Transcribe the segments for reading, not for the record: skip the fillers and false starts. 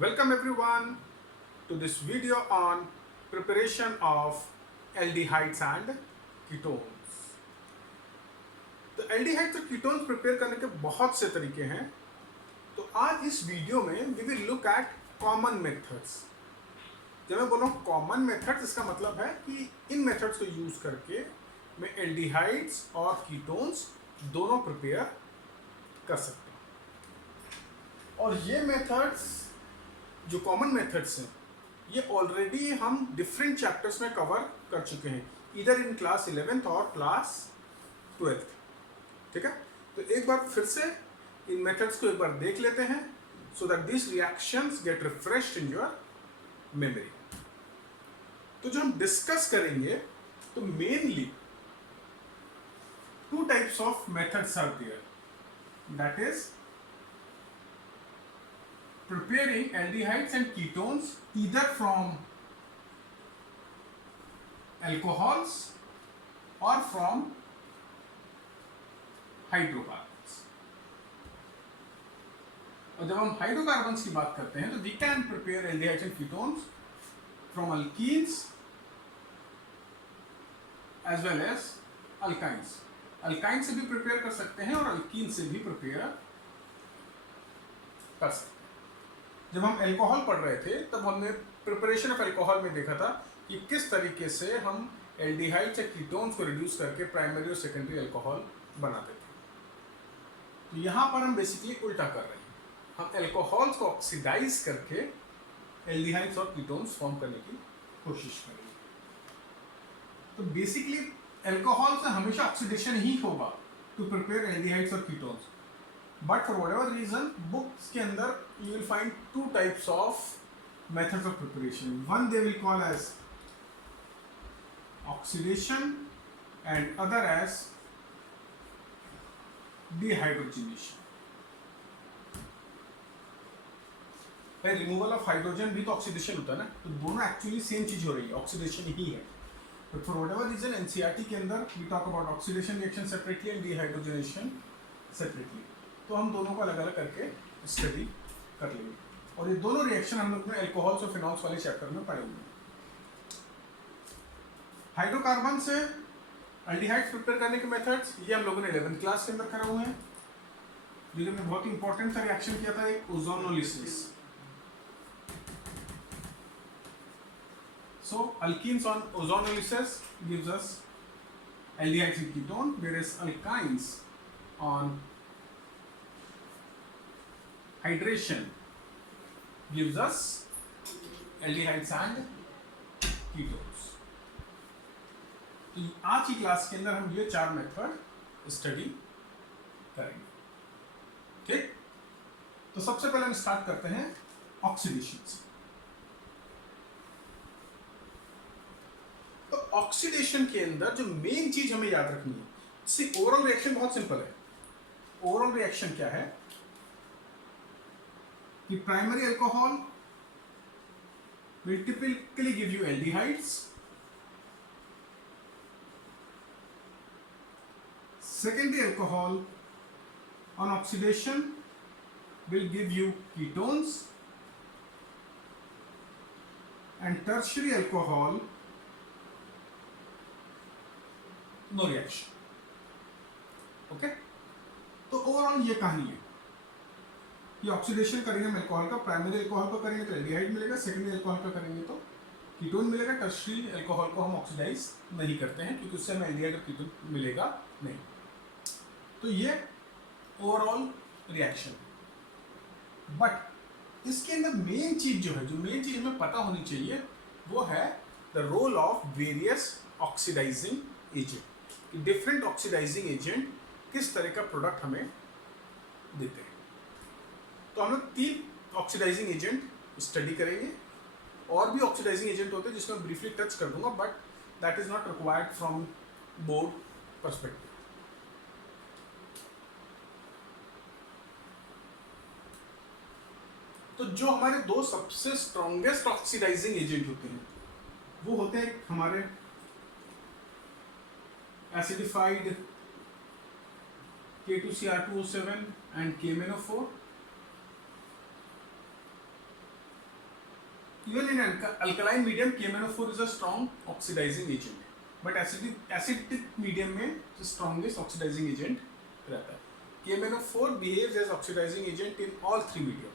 Welcome everyone to this video on preparation of aldehydes and ketones. तो aldehydes और ketones prepare करने के बहुत से तरीके हैं। तो आज इस वीडियो में we will look at common methods. जब मैं बोल रहा हूँ कॉमन मेथड्स, इसका मतलब है कि इन मेथड्स को यूज करके मैं aldehydes और ketones दोनों प्रिपेयर कर सकता हूँ। और ये मेथड्स जो कॉमन मेथड्स हैं ये ऑलरेडी हम डिफरेंट चैप्टर्स में कवर कर चुके हैं, इधर इन क्लास 11th और क्लास 12th। ठीक है, तो एक बार फिर से इन मेथड्स को एक बार देख लेते हैं so that this reactions get refreshed in your memory. तो जो हम डिस्कस करेंगे तो mainly two types of methods are there, that is preparing aldehydes and ketones either from alcohols or from hydrocarbons। और जब हम हाइड्रोकार्बन्स की बात करते हैं तो we can prepare aldehydes and ketones from alkenes as well as alkynes। Alkyne से भी प्रिपेयर कर सकते हैं और अल्कीन से भी प्रिपेयर कर सकते हैं। जब हम अल्कोहल पढ़ रहे थे तब हमने प्रिपरेशन ऑफ अल्कोहल में देखा था कि किस तरीके से हम एल्डिहाइड्स या कीटोन्स को रिड्यूस करके प्राइमरी और सेकेंडरी अल्कोहल बनाते थे। तो यहाँ पर हम बेसिकली उल्टा कर रहे हैं, हम अल्कोहल्स को ऑक्सीडाइज करके एल्डिहाइड्स और कीटोन्स फॉर्म करने की कोशिश करेंगे। तो बेसिकली अल्कोहल से हमेशा ऑक्सीडेशन ही होगा टू प्रिपेयर एल्डिहाइड्स और ketones, but for whatever reason books के अंदर you will find two types of methods of preparation. One they will call as oxidation and other as dehydrogenation। भाई removal of hydrogen भी तो oxidation होता है ना, तो दोनों एक्चुअली सेम चीज हो रही है, ऑक्सीडेशन ही है। But for whatever reason NCERT के अंदर we talk about oxidation reaction separately and dehydrogenation separately. तो हम दोनों को अलग अलग करके स्टडी कर लेंगे और ये दोनों रिएक्शन हम लोग ने अल्कोहल्स और फिनॉल्स वाले चैप्टर में पढ़े होंगे। हाइड्रोकार्बन से एल्डिहाइड्स प्रिपेयर करने के मेथड्स ये हम लोगों ने 11th क्लास के अंदर करे हुए हैं, जिसमें हमने बहुत इंपॉर्टेंट सा रिएक्शन किया था, एक ozonolysis. So alkenes on ozonolysis gives us aldehydes and ketone, whereas alkynes on hydration gives us aldehydes and ketones। तो आज की क्लास के अंदर हम ये चार मेथड स्टडी करेंगे। ठीक, तो सबसे पहले हम स्टार्ट करते हैं ऑक्सीडेशन से। तो ऑक्सीडेशन के अंदर जो मेन चीज हमें याद रखनी है, सी ओवरऑल रिएक्शन बहुत सिंपल है। ओवरऑल रिएक्शन क्या है कि primary alcohol will typically give you aldehydes, secondary alcohol on oxidation will give you ketones, and tertiary alcohol no reaction। Okay, तो ओवरऑल ये कहानी है, ये ऑक्सीडेशन करेंगे हम अल्कोहल का, प्राइमरी अल्कोहल को करेंगे तो एल्डिहाइड मिलेगा, सेकेंडरी अल्कोहल का करेंगे तो कीटोन मिलेगा। टर्शियरी अल्कोहल को हम ऑक्सीडाइज नहीं करते हैं क्योंकि उससे हमें एल्डिहाइड और कीटोन मिलेगा नहीं। तो ये ओवरऑल रिएक्शन, बट इसके अंदर मेन चीज जो है, जो मेन चीज हमें पता होनी चाहिए वो है the role of various oxidising agent. Different oxidising agent किस तरह का प्रोडक्ट हमें देते हैं। तो हम लोग 3 ऑक्सीडाइजिंग एजेंट स्टडी करेंगे, और भी ऑक्सीडाइजिंग एजेंट होते हैं जिसमें मैं ब्रीफली टच कर दूंगा, but that is not required from board perspective. तो जो हमारे दो सबसे स्ट्रॉन्गेस्ट ऑक्सीडाइजिंग एजेंट होते हैं वो होते हैं हमारे acidified K2Cr2O7 and KMnO4, Even in alkaline medium, KMnO4 is a strong oxidizing agent. But acidic medium में the strongest oxidizing agent रहता है. KMnO4 behaves as oxidizing agent in all three medium: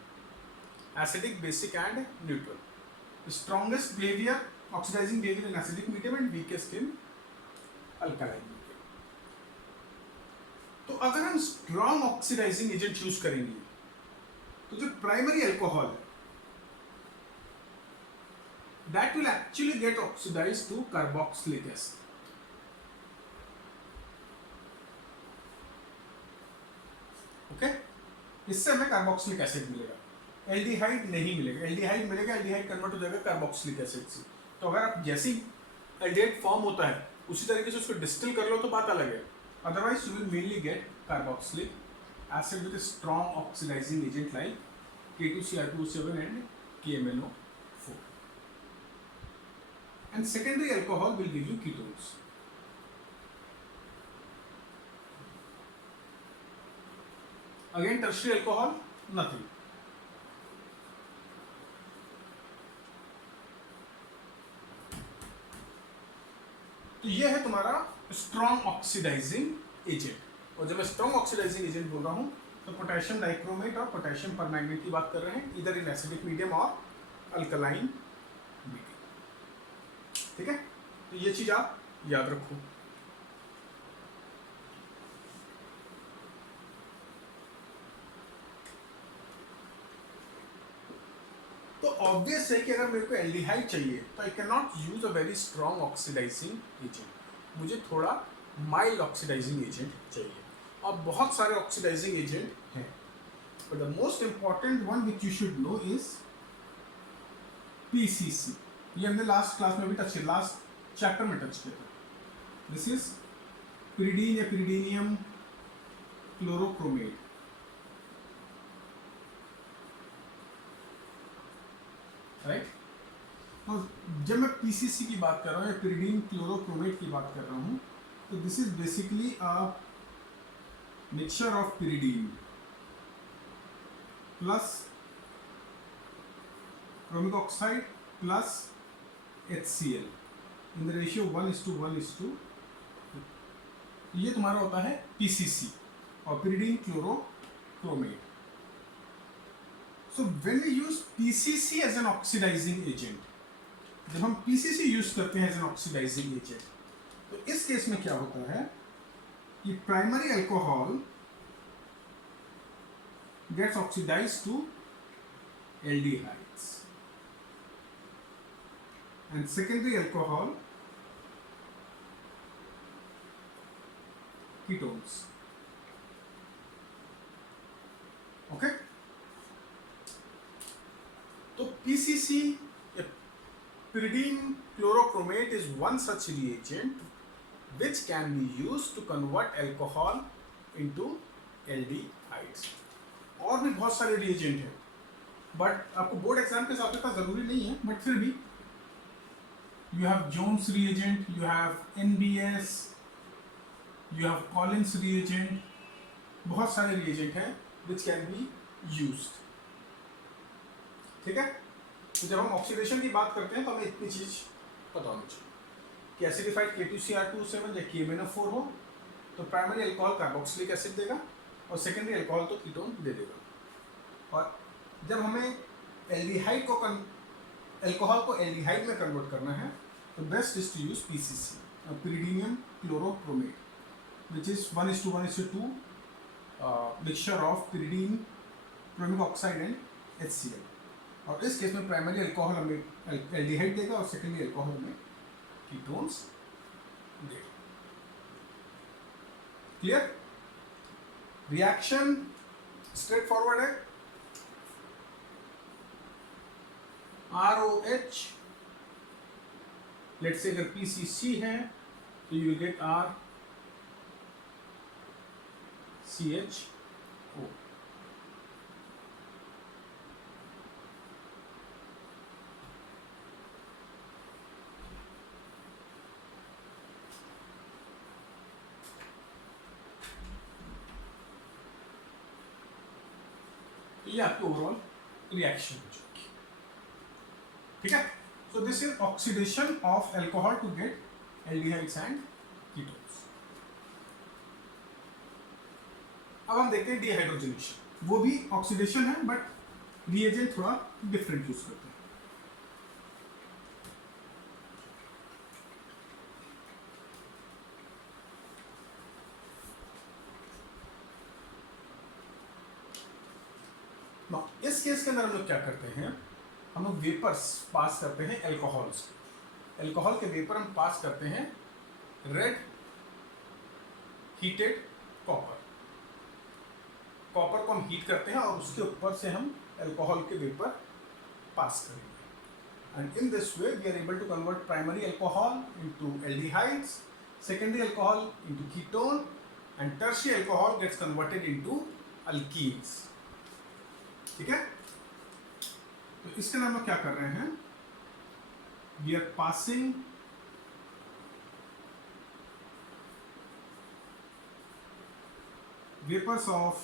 acidic, basic, and neutral. The strongest behavior, oxidizing behavior in acidic medium and weakest in alkaline medium. तो अगर हम strong oxidizing agent use करेंगे, तो जो primary alcohol है, that will actually get oxidized to carboxylic acid. Okay, इससे हमें carboxylic acid मिलेगा, एल्डिहाइड नहीं मिलेगा. एल्डिहाइड मिलेगा, एल्डिहाइड कन्वर्ट हो जाएगा कार्बोक्सिलिक एसिड से. तो अगर आप जैसे ही एल्डिहाइड फॉर्म होता है उसी तरीके से उसको डिस्टिल कर लो तो बात अलग है. Otherwise you will mainly get carboxylic acid with strong oxidising agent like K2Cr2O7 and KMnO4. And secondary alcohol will give you ketones. Again, tertiary alcohol, nothing. तो ये है तुम्हारा स्ट्रॉन्ग ऑक्सीडाइजिंग एजेंट. और जब मैं स्ट्रॉन्ग ऑक्सीडाइजिंग एजेंट बोल रहा हूं तो पोटेशियम डाइक्रोमेट और पोटेशियम परमैंगनेट की बात कर रहे हैं, इधर इन एसिडिक मीडियम और अल्कलाइन मीडियम. ठीक है, तो ये चीज आप याद रखो. तो ऑब्वियस है कि अगर मेरे को एल्डिहाइड चाहिए तो I can not use a very strong oxidising agent, मुझे थोड़ा माइल्ड ऑक्सीडाइजिंग एजेंट चाहिए. और बहुत सारे ऑक्सीडाइजिंग एजेंट हैं, but the most important one which you should know is PCC. ये हमने लास्ट क्लास में भी टच किया, लास्ट चैप्टर में टच किया था. दिस इज पिरिडीन या पिरिडीनियम क्लोरोक्रोमेट. राइट, और जब मैं PCC की बात कर रहा हूँ या पिरिडीन क्लोरोक्रोमेट की बात कर रहा हूँ, तो this is basically a mixture of pyridine plus chromic oxide plus HCl in the ratio 1:1:2. ये तुम्हारा होता है PCC और pyridine chlorochromate. So when we use PCC as an oxidizing agent, जब हम PCC यूज करते हैं as an oxidizing agent, तो इस केस में क्या होता है कि primary alcohol gets oxidized to aldehydes and secondary alcohol ketones. Okay? तो PCC pyridine chlorochromate is one such reagent which can be used to convert alcohol into aldehydes. और भी बहुत सारे reagent हैं, बट आपको बोर्ड एग्जाम के हिसाब से इतना जरूरी नहीं है, बट फिर भी you have Jones reagent, you have NBS, you have Collins reagent, बहुत सारे reagent हैं which can be used. ठीक है, तो जब हम ऑक्सीडेशन की बात करते हैं तो हमें इतनी चीज पता होनी चाहिए कि एसिडिफाइड K2Cr2O7 या KMnO4 हो तो प्राइमरी अल्कोहल कार्बोक्सिलिक एसिड देगा और सेकेंडरी अल्कोहल तो कीटोन दे देगा. और जब हमें एल्डिहाइड को अल्कोहल को एल्डिहाइड में कन्वर्ट करना है तो best is to use PCC, pyridinium chlorochromate, which is 1:1:2 mixture of pyridine, chromic oxide and HCl. और इस केस में प्राइमरी अल्कोहल हमें एल्डिहाइड देगा और सेकेंडरी अल्कोहल हमें कीटोन्स देगा. क्लियर? रिएक्शन स्ट्रेट फॉरवर्ड है. ROH, लेट्स से अगर PCC है तो यू गेट RCHO. ये आपकी ओवरऑल रिएक्शन हो जाएगी. ठीक है, so this is oxidation of alcohol to get aldehydes and ketones. अब हम देखते हैं डिहाइड्रोजनेशन, वो भी ऑक्सीडेशन है बट रिएजेंट थोड़ा डिफरेंट यूज करते हैं। इस केस के अंदर हम लोग क्या करते हैं, हम लोग वेपर्स पास करते हैं एल्कोहल्स के। एल्कोहल के वेपर हम पास करते हैं रेड हीटेड कॉपर। कॉपर को हम हीट करते हैं और उसके ऊपर से हम एल्कोहल के वेपर पास करेंगे। And in this way we are able to convert primary alcohol into aldehydes, secondary alcohol into ketone, and tertiary alcohol gets converted into alkenes. ठीक है, तो इसके अंदर हम लोग क्या कर रहे हैं, we are passing vapours of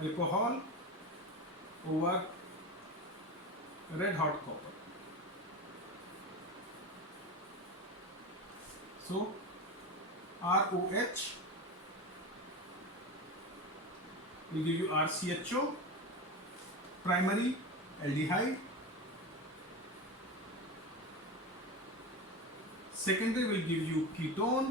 alcohol over red hot copper. So ROH will give you RCHO, primary aldehyde, secondary will give you ketone,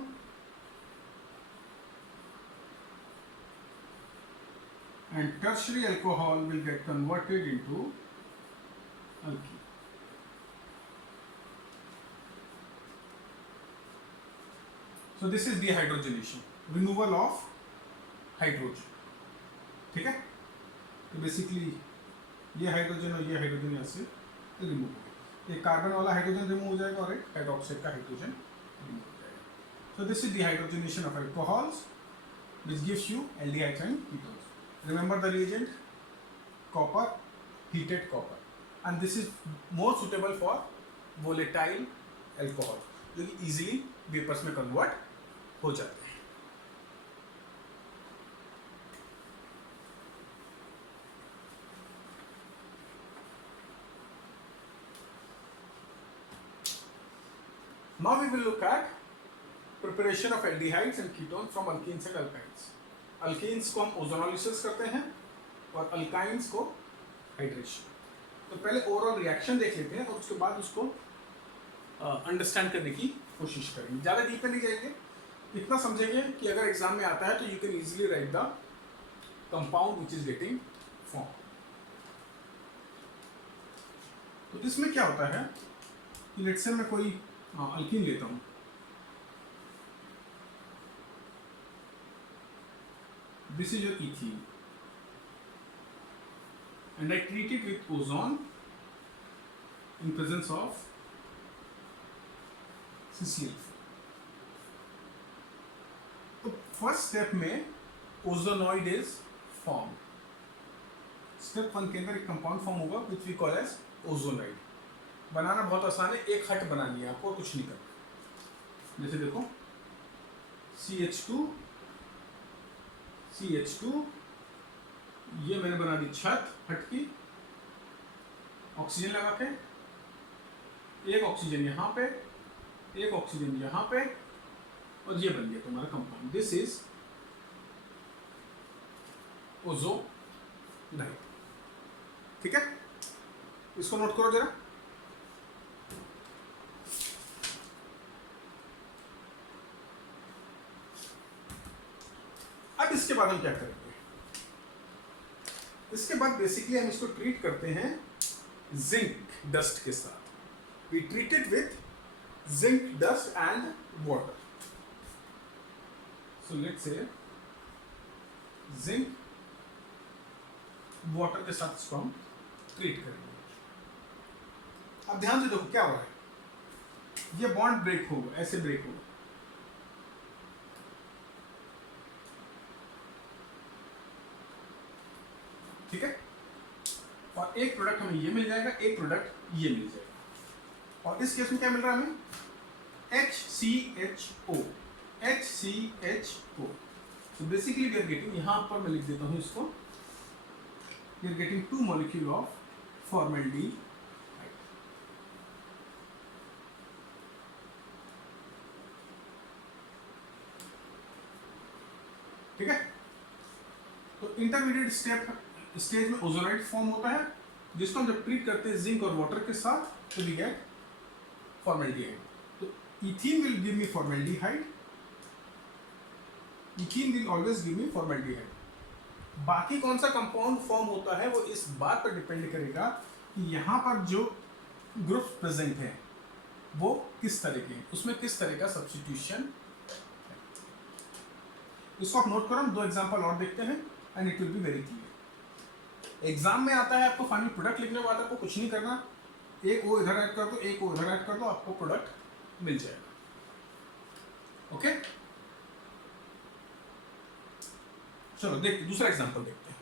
and tertiary alcohol will get converted into alkene. So this is dehydrogenation, removal of hydrogen. ठीक है, तो basically ये hydrogen और ये hydrogen यहाँ से remove हो गया, एक कार्बन वाला हाइड्रोजन रिमूव हो जाएगा और एक हाइड्रोक्साइड का हाइड्रोजन रिमूव हो जाएगा। सो this is dehydrogenation of alcohols which gives you aldehydes and ketones. Remember the reagent copper, heated copper, and this is more suitable for volatile alcohol जो कि easily vapors में convert हो जाते हैं। Now we will look at preparation of aldehydes and ketones from alkenes and alkynes. Alkenes को हम ozonolysis करते हैं और अल्काइंस को हाइड्रेशन। तो पहले ओवरऑल रिएक्शन देख लेते हैं और उसके बाद उसको अंडरस्टैंड करने की कोशिश करेंगे। ज़्यादा डीप में नहीं जाएंगे, इतना समझेंगे कि अगर एग्जाम में आता है तो you can easily right the compound which is getting form. तो इसमें क्या होता है कि लेट्स से मैं कोई अल्कीन लेता हूँ, this is your ethene and I treat it with ozone in presence of CCl4. तो फर्स्ट स्टेप में ओजोनॉइड इज फॉर्म। स्टेप 1 के अंदर एक कंपाउंड फॉर्म होगा विच वी कॉल एज ओजोनॉइड। बनाना बहुत आसान है, एक हट बनानी है आपको, कुछ नहीं करना। जैसे देखो CH2 ये मैंने बना दी छत हट की, ऑक्सीजन लगा के, एक ऑक्सीजन यहाँ पे, एक ऑक्सीजन यहाँ पे, और ये बन गया तुम्हारा कंपाउंड। This is ozonide. ठीक है, इसको नोट करो जरा। अब इसके बाद हम क्या करेंगे, इसके बाद बेसिकली हम इसको ट्रीट करते हैं जिंक डस्ट के साथ। We treat it with zinc dust and water. So let's say zinc water के साथ इसको हम ट्रीट करेंगे। अब ध्यान से देखो क्या हो रहा है, ये बॉन्ड ब्रेक होगा, ऐसे ब्रेक होगा। ठीक है, और एक प्रोडक्ट हमें ये मिल जाएगा, एक प्रोडक्ट ये मिल जाएगा। और इस केस में क्या मिल रहा है हमें, HCHO। So basically we are getting, यहाँ पर मैं लिख देता हूँ इसको, we are getting 2 molecule of formaldehyde। Intermediate stage में ओजोनाइड फॉर्म होता है, जिसको हम जब ट्रीट करते हैं जिंक और वाटर के साथ तो वी गेट फॉर्मेल्डिहाइड। तो ethene will give me formaldehyde, ethene will always give me formaldehyde. बाकी कौन सा कंपाउंड फॉर्म होता है वो इस बात पर डिपेंड करेगा कि यहाँ पर जो ग्रुप्स प्रेजेंट हैं वो किस तरह के, उसमें किस तरह का सब्स्टिट्यूशन। इसको आप नोट करो, हम 2 एग्जांपल और देखते हैं and it will be very clear. Exam में आता है आपको फाइनल प्रोडक्ट लिखने के बाद आपको कुछ नहीं करना, एक ओ इधर ऐड कर दो, एक ओ इधर ऐड कर दो, आपको प्रोडक्ट मिल जाएगा। ओके, चलो देख दूसरा एग्जांपल देखते हैं।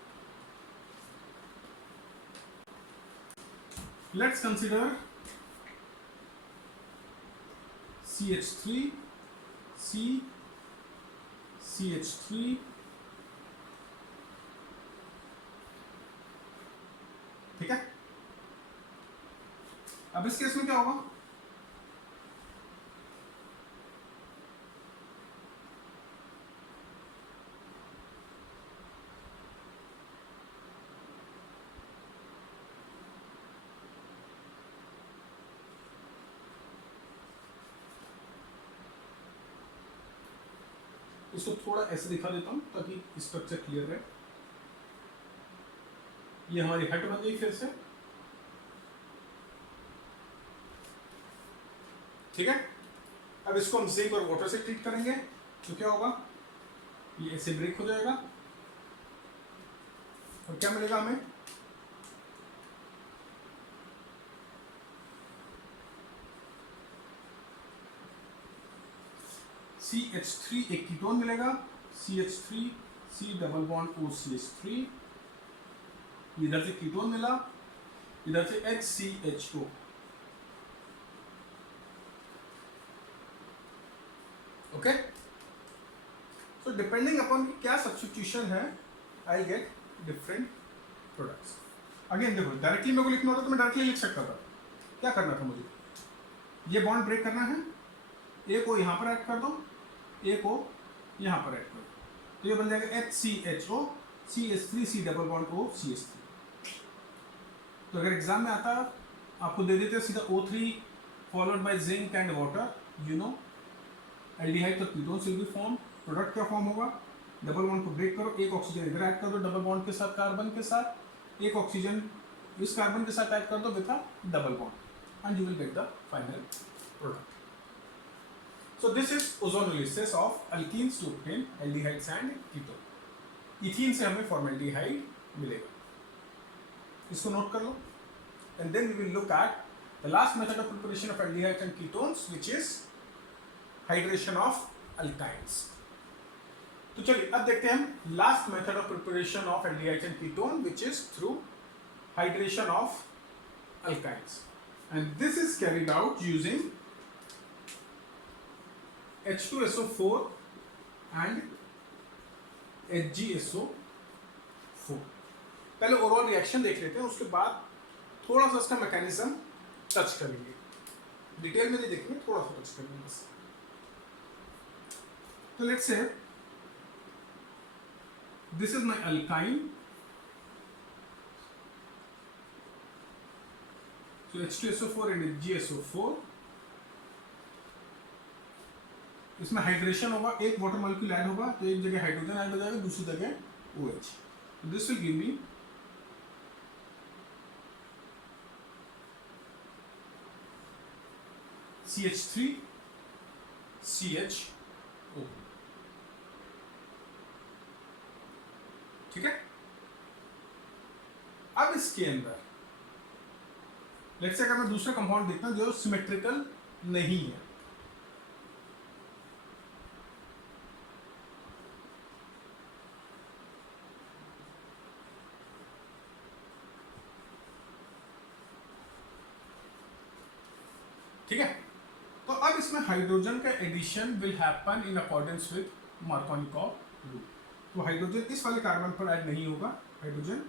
लेट्स कंसीडर CH3 CH3 ठीक है। अब इस केस में क्या होगा, इसको थोड़ा ऐसे दिखा देता हूं ताकि स्ट्रक्चर क्लियर रहे। ये हमारी हेड बन गई फिर से, ठीक है। अब इसको हम जिंक और वाटर से ट्रीट करेंगे तो क्या होगा, ये ऐसे ब्रेक हो जाएगा और क्या मिलेगा हमें, CH3 एक कीटोन मिलेगा, CH3 C double bond O CH3, इधर से कीटोन मिला, इधर से HCHO। Okay, so depending upon क्या सब्स्टिट्यूशन है I get different products. Again देखो, डायरेक्टली मेरे को लिखना होता तो मैं डायरेक्टली लिख सकता था। क्या करना था मुझे, ये बॉन्ड ब्रेक करना है, एक को यहां पर ऐड कर दो, एक को यहां पर ऐड कर दो, तो ये बन जाएगा HCHO CH3 C double bond O CH3। तो अगर एग्जाम में आता आपको दे देते सीधा O3 followed by zinc and water, you know aldehyde तो ketones will be form, product क्या फॉर्म होगा, डबल बॉन्ड को ब्रेक करो, एक ऑक्सीजन इधर ऐड कर दो डबल बॉन्ड के साथ कार्बन के साथ, एक ऑक्सीजन इस कार्बन के साथ ऐड कर दो with a double bond and you will get the final product. So this is ozonolysis of alkenes to obtain aldehydes and ketone. Ethene से हमें फॉर्मेल्डिहाइड मिलेगा, इसको नोट कर लो। and then we will look at the last method of preparation of aldehydes and ketones, which is hydration of alkynes. तो चलिए अब देखते हैं हम last method of preparation of aldehydes and ketone, which is through hydration of alkynes, and this is carried out using H2SO4 and HgSO4। पहले overall reaction देख लेते हैं, उसके बाद थोड़ा सा इसका मैकेनिज्म टच करेंगे, डिटेल में नहीं देखेंगे, थोड़ा सा टच करेंगे बस। तो let's say this is my alkyne, so H2SO4 and HgSO4, इसमें हाइड्रेशन होगा, एक वाटर मॉलिक्यूल ऐड होगा तो एक जगह हाइड्रोजन ऐड हो जाएगा, दूसरी जगह OH। This will give me CH3 CHO, ठीक है। अब इसके अंदर लेट्स से अगर मैं दूसरा कंपाउंड देखता हूं जो सिमेट्रिकल नहीं है, ठीक है। तो अब इसमें हाइड्रोजन का addition will happen in accordance with Markovnikov rule. तो हाइड्रोजन इस वाले कार्बन पर ऐड नहीं होगा, हाइड्रोजन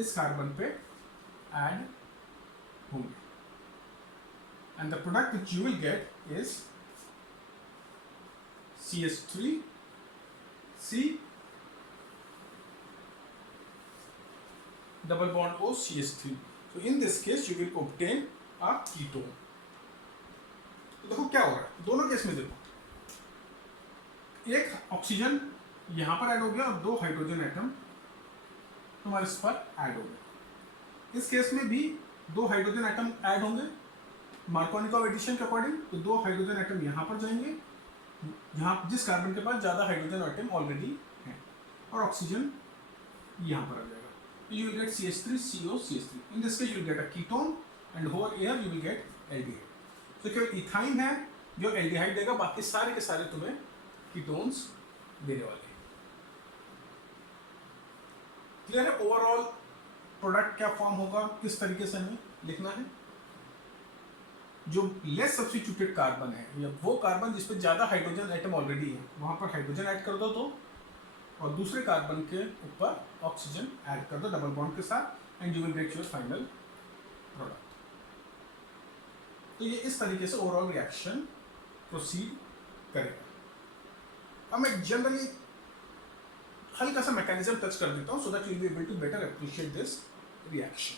इस कार्बन पे ऐड होंगे, and the product which you will get is CH3 C double bond O CH3. So in this case you will obtain a ketone. तो देखो क्या हो रहा है दोनों केस में, देखो एक ऑक्सीजन यहाँ पर ऐड हो गया और दो हाइड्रोजन एटम तुम्हारे इस पर ऐड हो गए। इस केस में भी दो हाइड्रोजन एटम ऐड होंगे मार्कोनिकॉव एडिशन के अकॉर्डिंग, तो दो हाइड्रोजन एटम यहाँ पर जाएंगे जहाँ जिस कार्बन के पास ज़्यादा हाइड्रोजन एटम ऑलरेडी है, और ऑक्सीजन यहाँ पर आ जाएगा। You will get CH3 CO CH3. In this case you will get a ketone and over here you will get aldehyde. तो केवल इथाइन है जो एल्डिहाइड देगा, बाकी सारे के सारे तुम्हें कीटोन्स देने वाले हैं। क्लियर है? ओवरऑल प्रोडक्ट क्या फॉर्म होगा, किस तरीके से हमें लिखना है। जो लेस सब्स्टिट्यूटेड कार्बन है या वो कार्बन जिसपे ज्यादा हाइड्रोजन एटम ऑलरेडी है वहां पर हाइड्रोजन ऐड कर दो तो, और दूसरे कार्बन के ऊपर ऑक्सीजन ऐड कर दो डबल बॉन्ड के साथ, and you will get your final product. तो ये इस तरीके से ओवरऑल रिएक्शन प्रोसीड करेगा। अब मैं जनरली हल्का सा मैकेनिज्म टच कर देता हूं so that you will be able to better appreciate this reaction.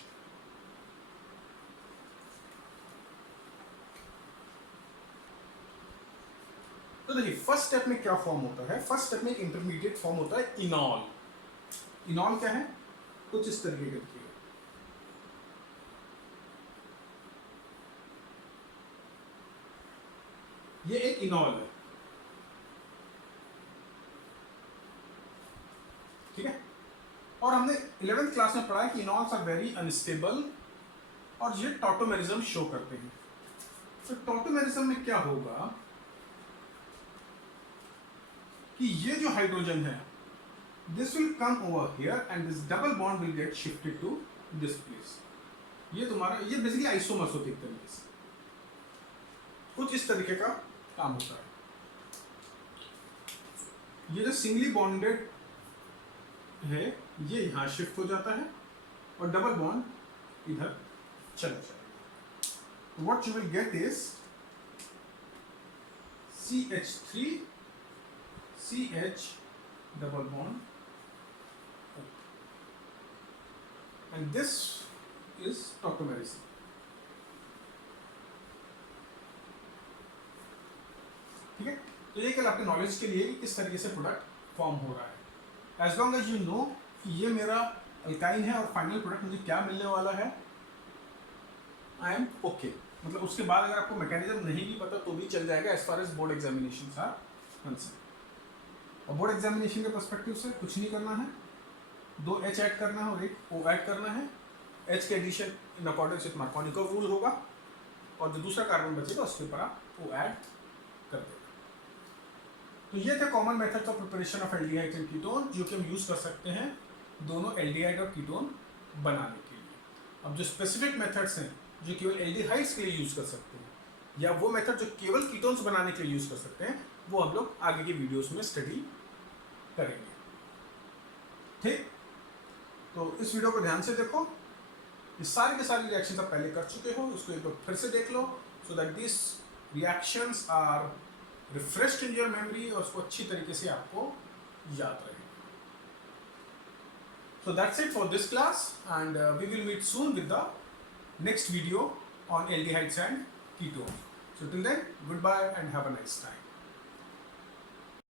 तो देखिए फर्स्ट स्टेप में क्या फॉर्म होता है। फर्स्ट स्टेप में एक इंटरमीडिएट फॉर्म होता है इनॉल। इनॉल क्या है, कुछ इस तरीके का देखिएगा, ये एक इनॉल है, ठीक है। और हमने 11th क्लास में पढ़ा है कि इनॉल्स आर वेरी अनस्टेबल और ये टॉटोमेरिज्म शो करते हैं। तो टॉटोमेरिज्म में क्या होगा कि ये जो हाइड्रोजन है this will come over here and this double bond will get shifted to this place. ये तुम्हारा ये बेसिकली आइसोमर्स होते हैं एक तरीके से, कुछ इस तरीके का काम होता है। ये जो सिंगली बॉन्डेड है ये यहां शिफ्ट हो जाता है और डबल बॉन्ड इधर चला जाएगा। What you will get is CH3 CH double bond O. And this is tautomerism. ठीक है, तो ये केवल आपके नॉलेज के लिए किस तरीके से प्रोडक्ट फॉर्म हो रहा है। As long as you know कि ये मेरा अल्काइन है और फाइनल प्रोडक्ट मुझे क्या मिलने वाला है, आई एम ओके। मतलब उसके बाद अगर आपको मैकेनिज्म नहीं भी पता तो भी चल जाएगा as far as board examination are concern. और बोर्ड एग्जामिनेशन के पर्सपेक्टिव से कुछ नहीं करना है, 2 H ऐड करना है और 1 O ऐड करना है। H के addition in accordance with Markovnikov rule होगा और जो दूसरा कार्बन बचेगा उसके ऊपर आप O ऐड कर देगा। तो ये थे common methods of preparation of aldehydes and ketone जो कि हम यूज कर सकते हैं दोनों एल्डिहाइड और कीटोन बनाने के लिए। अब जो स्पेसिफिक मेथड्स हैं जो केवल एल्डिहाइड्स के लिए यूज कर सकते हैं या वो मेथड जो केवल कीटोन्स बनाने के लिए यूज कर सकते हैं वो हम लोग आगे की वीडियोस में स्टडी करेंगे। ठीक, तो इस वीडियो को ध्यान से देखो, ये सारे के सारे रिएक्शंस आप पहले कर चुके हो, उसको एक बार फिर से देख लो so that this reactions are refreshed in your memory और उसको अच्छी तरीके से आपको याद रहे। So that's it for this class and we will meet soon with the next video on aldehydes and ketones. So till then, goodbye and have a nice time.